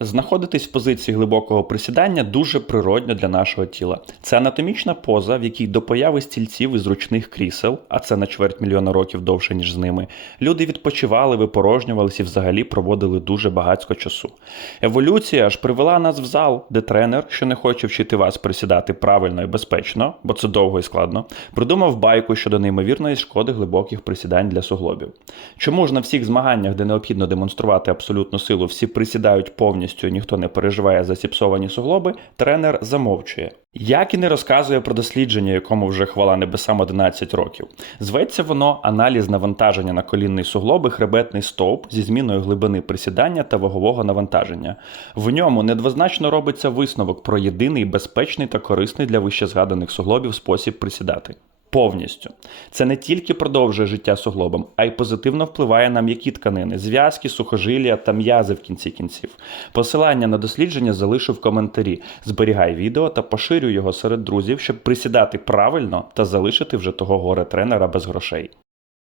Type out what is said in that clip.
Знаходитись в позиції глибокого присідання дуже природньо для нашого тіла. Це анатомічна поза, в якій до появи стільців і зручних крісел, а це на чверть мільйона років довше, ніж з ними, люди відпочивали, випорожнювалися і взагалі проводили дуже багатько часу. Еволюція аж привела нас в зал, де тренер, що не хоче вчити вас присідати правильно і безпечно, бо це довго і складно, придумав байку щодо неймовірної шкоди глибоких присідань для суглобів. Чому ж на всіх змаганнях, де необхідно демонструвати абсолютну силу, всі присідають повністю, і ніхто не переживає за зіпсовані суглоби, тренер замовчує. Як і не розказує про дослідження, якому вже хвала небесам 11 років. Зветься воно аналіз навантаження на колінний суглоб і хребетний стовп зі зміною глибини присідання та вагового навантаження. В ньому недвозначно робиться висновок про єдиний безпечний та корисний для вищезгаданих суглобів спосіб присідати. Повністю це не тільки продовжує життя суглобом, а й позитивно впливає на м'які тканини, зв'язки, сухожилля та м'язи в кінці кінців. Посилання на дослідження залишу в коментарі. Зберігай відео та поширюй його серед друзів, щоб присідати правильно та залишити вже того горе тренера без грошей.